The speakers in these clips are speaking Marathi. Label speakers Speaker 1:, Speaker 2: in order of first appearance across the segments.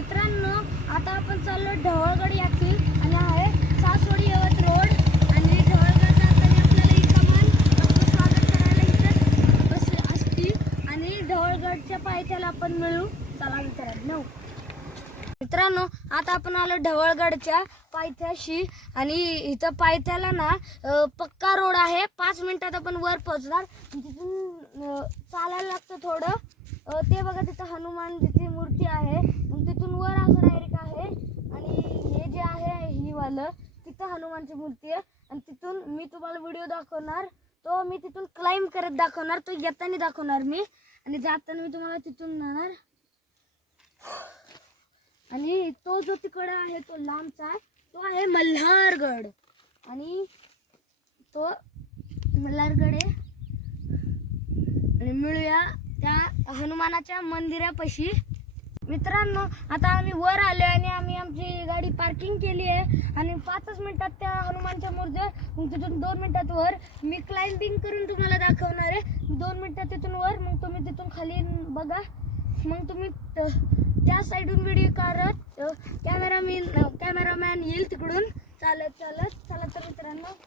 Speaker 1: मित्रांनो आता आपण चाललो ढवळगड याची आणि आहे सासवडी यवत रोड. आणि ढवळगड जाताना आपल्याला कमान आपलं स्वागत करायला इथं बस असती. आणि ढवळगडच्या पायथ्याला आपण मिळू. चला मित्रांनो. मित्रांनो आता आपण आलो ढवळगडच्या पायथ्याशी. आणि इथं पायथ्याला ना पक्का रोड आहे. पाच मिनिटात आपण वर पोहोचणार. तिथून चालायला लागतं थोडं. ते बघा तिथं हनुमान तिथे मूर्ती आहे मग तिथून वर असं डायरेक्ट आहे आणि हे जे आहे ही वालं तिथं हनुमानची मूर्ती आहे. आणि तिथून मी तुम्हाला व्हिडिओ दाखवणार. तो मी तिथून क्लाइंब करत दाखवणार. तो येताना दाखवणार मी. आणि जाताना मी तुम्हाला तिथून नेणार. आणि तो जो तिकडे आहे तो लांबचा आहे तो आहे मल्हारगड. आणि तो मल्हारगड आहे. आणि मिळूया त्या हनुमानाच्या मंदिरापाशी. मित्रांनो आता आम्ही वर आलो आणि आम्ही आमची गाडी पार्किंग केली आहे. आणि पाचच मिनिटात त्या हनुमानच्या मूर्ती मग तिथून दोन मिनिटात वर. मी क्लाइम्बिंग करून तुम्हाला दाखवणार आहे. दोन मिनिटात तिथून वर मग तुम्ही तिथून खाली बघा. मग तुम्ही त्या साईडून व्हिडिओ काढत कॅमेरामॅन कॅमेरामॅन येईल तिकडून. चालत चालत. चला तर मित्रांनो.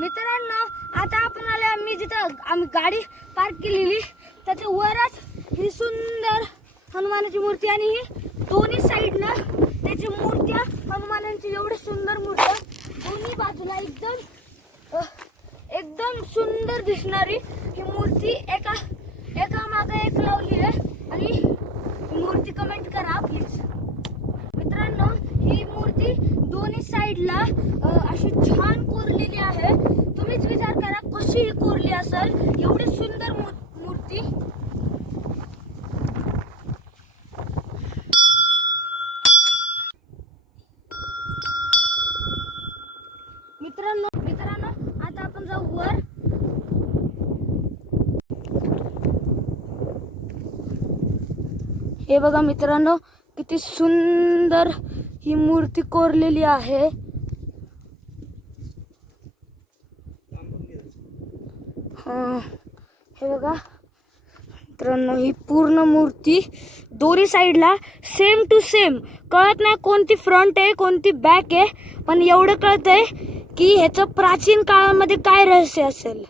Speaker 1: मित्रांनो आता आपण आले आम्ही जिथं आम्ही गाडी पार्क केलेली. त्याच्या वरच ही सुंदर हनुमानाची मूर्ती आणि ही दोन्ही साईडनं त्याची मूर्त्या हनुमानांची एवढी सुंदर मूर्त्या दोन्ही बाजूला एकदम एकदम सुंदर दिसणारी ही मूर्ती एका एका मागे एक लावली आहे. आणि मूर्ती कमेंट करा प्लीज मित्रांनो ही मूर्ती दोन्ही साईडला अशी छान कोरलेली आहे. तुम्हीच विचार करा कशी ही कोरली असेल. एवढी सुंदर मूर्ती. मित्रांनो मित्रांनो आता आपण जाऊ वर. हे बघा मित्रांनो किती सुंदर ही मूर्ती कोरलेली आहे. हे बघा. मित्रांनो ही पूर्ण मूर्ती दोन्ही साईडला सेम टू सेम कळत नाही कोणती फ्रंट आहे कोणती बॅक आहे पण एवढं कळत आहे की ह्याचं प्राचीन काळामध्ये काय रहस्य असेल.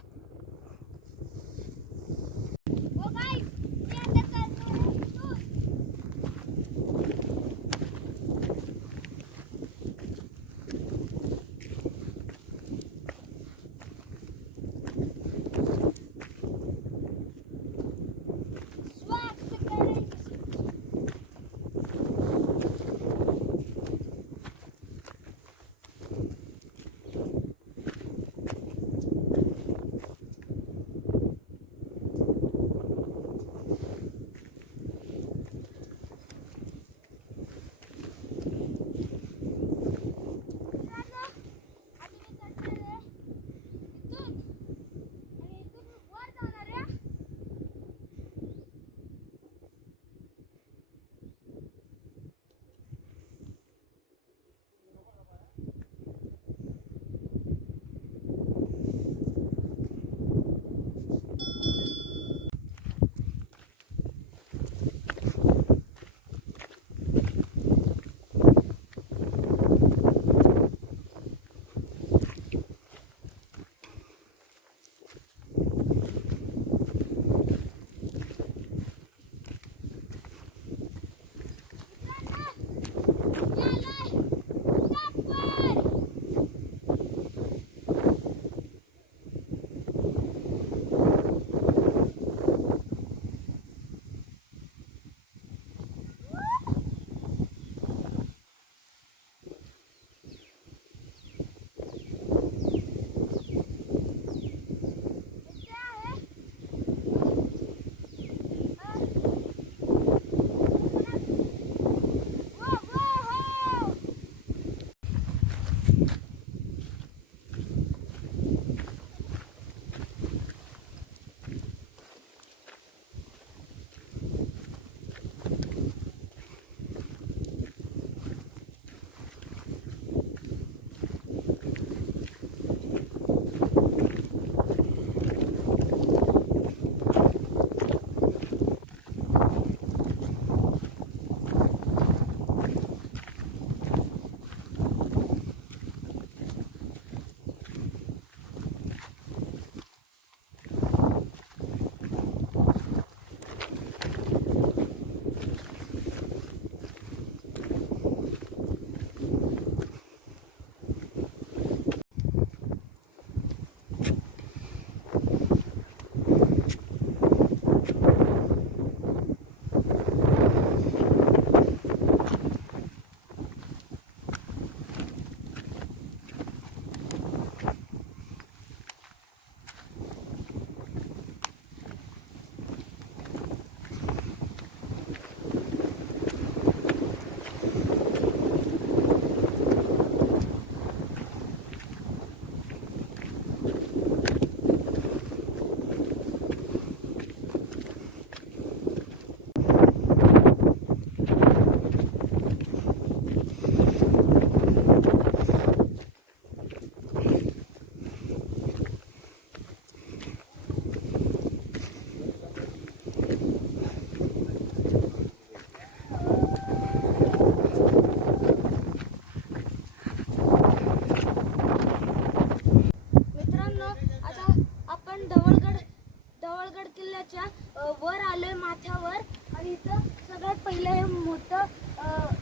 Speaker 1: डोंगराच्या वर आलोय माथ्यावर. आणि इथं सगळ्यात पहिलं हे मोठं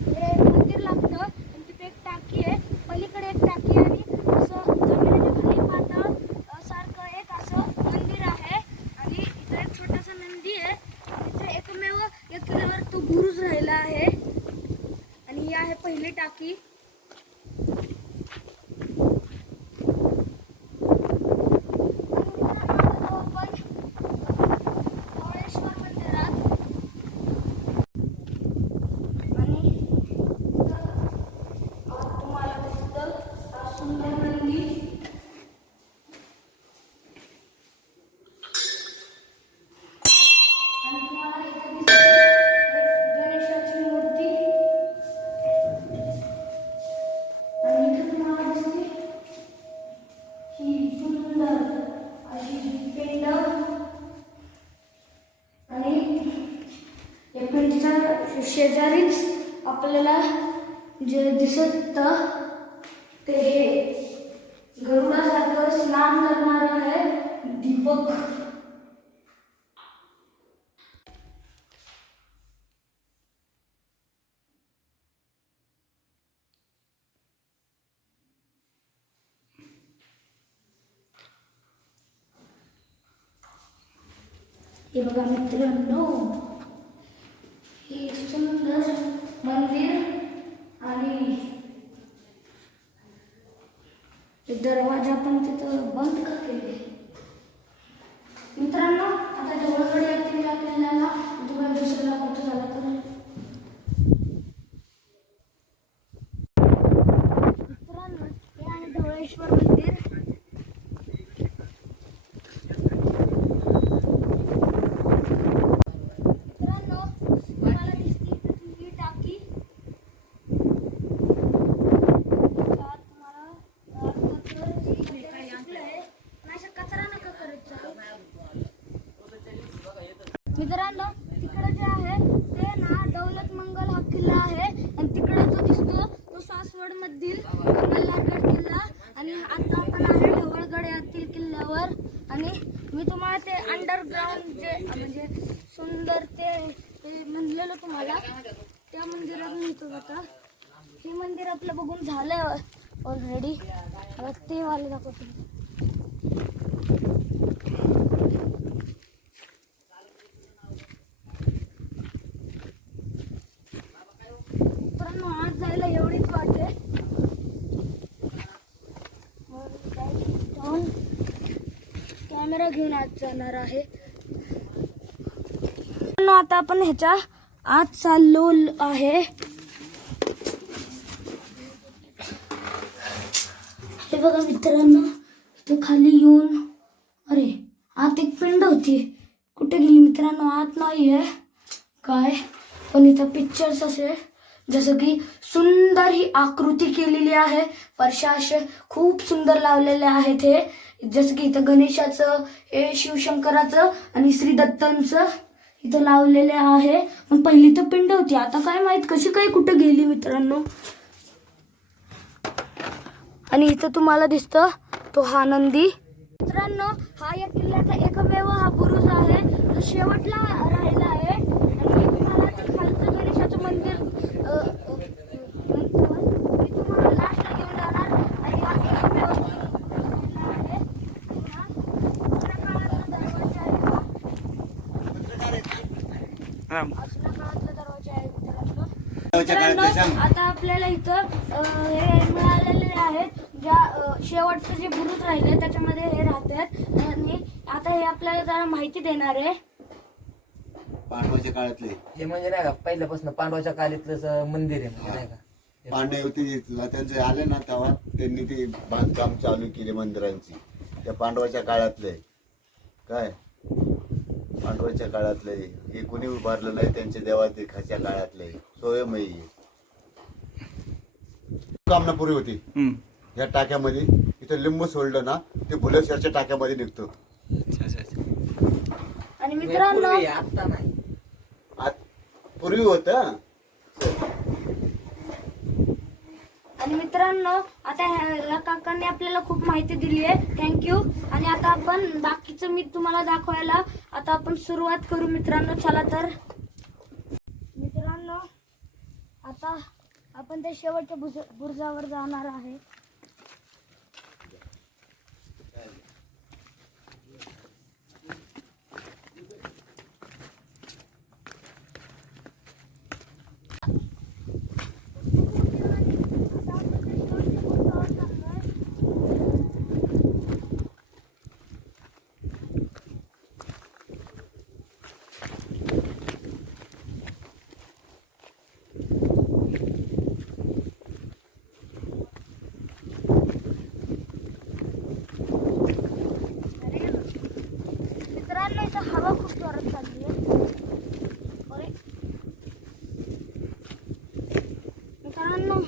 Speaker 1: हे मंदिर लागतं. शेजारीच आपल्याला जे दिसत ते गरुडासारखं स्नान करणार आहे दीपक. हे बघा मित्रांनो दरवाजा पण तिथं बंद का केले मित्रांनो आता जवळकडे येतील या किल्ल्याला तुम्हाला दुसऱ्याला कुठं झाला तर मित्रांनो हे आहे धवळेश्वर मंदिर मित्रांनो तुम्हाला दिसते इथे ही टाकी त्यात तुम्हाला अ, कचरा इकडे सुकलंय. पण असा कचरा नका करत जाऊ. मित्रांनो तिकडे जे आहे ते ना दौलत मंगल हा किल्ला आहे आणि तिकडे जो दिसतो तो सासवड मधील मल्हारगड किल्ला आणि आता आपण आहे ढवळगड यातील किल्ल्यावर आणि मी तुम्हाला ते अंडरग्राऊंड जे म्हणजे सुंदर ते म्हणलेलं तुम्हाला त्या मंदिरात नेतो आता. हे मंदिर आपलं बघून झालंय ऑलरेडी आता ते वाले दाखवतो पण आज जायला एवढी वाटे मग काय जाऊन कॅमेरा घेऊन आत जाणार आहे. आता आपण ह्याच्या आत चाललो आहे. हे बघा मित्रांनो इथे खाली येऊन अरे आत एक पिंड होती. कुठे गेली मित्रांनो? आत नाही आहे काय? पण इथं पिक्चर्स असे जसं की सुंदर ही आकृती केलेली आहे. वर्षा असे खूप सुंदर लावलेले आहेत हे. जसं की इथं गणेशाचं हे शिवशंकराचं आणि श्री दत्तांचं इथं लावलेले आहे. पण पहिली तर पिंड होती. आता काय माहीत कशी काय कुठं गेली मित्रांनो? आणि इथं तुम्हाला दिसतं तो हा नंदी. मित्रांनो हा या किल्ल्याचा एकमेव हा बुरुज आहे. जो शेवटला राहिला आहे आणि तुम्हाला ते खालचं गणेशाचं मंदिर अ, अ, नंतर मी तुम्हाला लास्टला घेऊन जाणार आणि हा एकमेव बुरुज आहे. हा जुन्या काळातला दरवाजा आहे हा. आता आपल्याला इथं हे मिळालेले आहेत ज्या शेवटचं जे बुरुज राहिले त्याच्यामध्ये हे राहतात आणि आता हे आपल्याला जरा माहिती देणार आहे.
Speaker 2: पांडवाच्या काळातले.
Speaker 3: हे म्हणजे नाही का पहिल्यापासून पांडवाच्या काळातलं मंदिर आहे म्हणजे नाही का?
Speaker 2: पांडव ते त्यांचे आले ना तेव्हा त्यांनी ते बांधकाम चालू केले मंदिरांची. त्या पांडवाच्या काळातले. काय? पांडवाच्या काळातले हे कोणी उभारलं नाही त्यांच्या देवाच्या काळातले. स्वयंमयी. आहे. कामनापुरी होती. या टाक्यामध्ये इथं लिंबू सोडलं ना ते भुलेश्वरच्या टाक्यामध्ये निघतो.
Speaker 1: आणि मित्रांनो
Speaker 3: पूर्वी
Speaker 2: होत.
Speaker 1: आणि मित्रांनो आता ह्या काकांनी आपल्याला खूप माहिती दिली आहे. थँक्यू आणि आता आपण बाकीचं मी तुम्हाला दाखवायला आता आपण सुरुवात करू मित्रांनो. चला तर. मित्रांनो आता आपण त्या शेवटच्या बुज बुर्जावर जाणार आहे आता आपण त्या शेवटच्या बुरुजावर चाललोय. अरे मित्रांनो इथं हवा खूप जोरात चालली आहे अरे मित्रांनो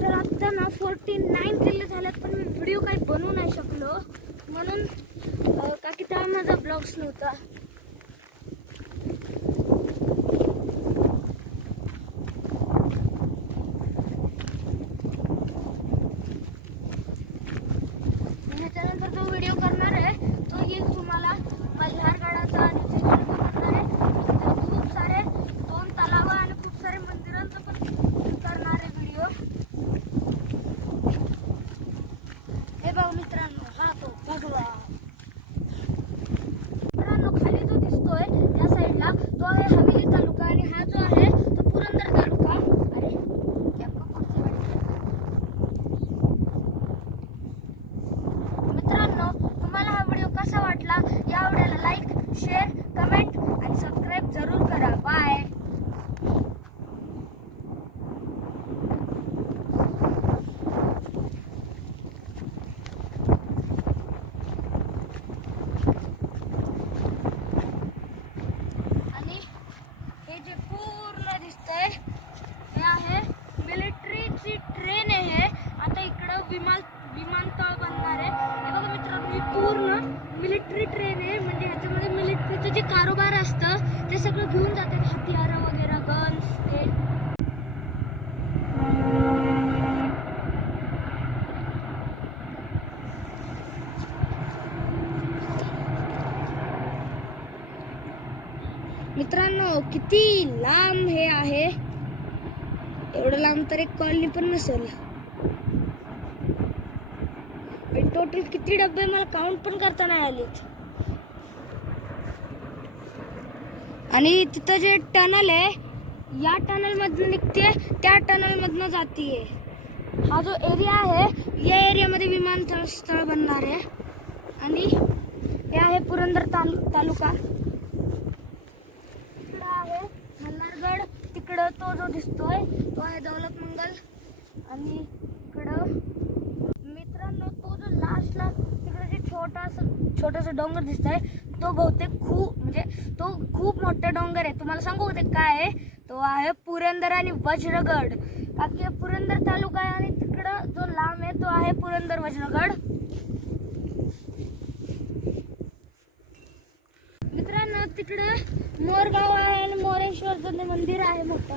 Speaker 1: तर आत्ता ना फोर्टी नाईन किल्ले झाल्यात पण मी व्हिडिओ काही बनवू नाही शकलो. म्हणून काकी का की तेव्हा माझा ब्लॉग्स नव्हता मी ह्याच्यानंतर जो व्हिडिओ करणार आहे तो येईल तुम्हाला मल्हारगडाचा आणि जे व्हिडिओ करणार आहे तिथे खूप सारे दोन तलाव आणि खूप सारे मंदिरांचं पण करणार आहे व्हिडिओ हे बघ मित्रांनो हा तो भगवा मित्रांनो खाली जो दिसतोय त्या साईडला तो आहे हवेली तालुका आणि हा जो आहे तो पुरंदर तालुका अरे कॅप पुढची वाटते. मित्रांनो तुम्हाला हा व्हिडिओ कसा वाटला या व्हिडिओला लाईक शेअर कमेंट आणि सबस्क्राईब जरूर करा बाय आणि हे जे पूर्ण दिसतंय हे आहे मिलिटरीची ट्रेन आहे आता इकडं विमान विमानतळ बनणार आहे हे बघा मित्रांनो ही पूर्ण मिलिटरी ट्रेन आहे म्हणजे ह्याच्यामध्ये मिलिटरीचं जे कारोबार असतं ते सगळं घेऊन जातात हत्यारं वगैरे गन्स ते हो किती लांब हे आहे. एवढं लांब तर एक कॉलनी पण नसेल. टोटल किती डबे मला काउंट पण करता नाही आलेत. आणि तिथं जे टनल आहे या टनल मधनं निघते त्या टनल मधनं जातीये. हा जो एरिया आहे या एरियामध्ये विमानतळ स्थळ बनणार आहे. आणि हे आहे पुरंदर तालु तालुका इकडं आहे इकडं तो जो दिसतोय तो आहे दौलत मंगल. आणि इकडं मित्रांनो तो जो लास्टला तिकडं जे छोटासा छोटासा डोंगर दिसतोय तो बहुतेक खूप म्हणजे तो खूप मोठा डोंगर आहे. तुम्हाला सांगू ते काय आहे? तो आहे पुरंदर आणि वज्रगड. बाकी पुरंदर तालुका आहे आणि तिकडं जो लांब आहे तो आहे पुरंदर वज्रगड. मित्रांनो तिकडं मोरगाव आहे आणि मोरेश्वरचं मंदिर आहे मोठं.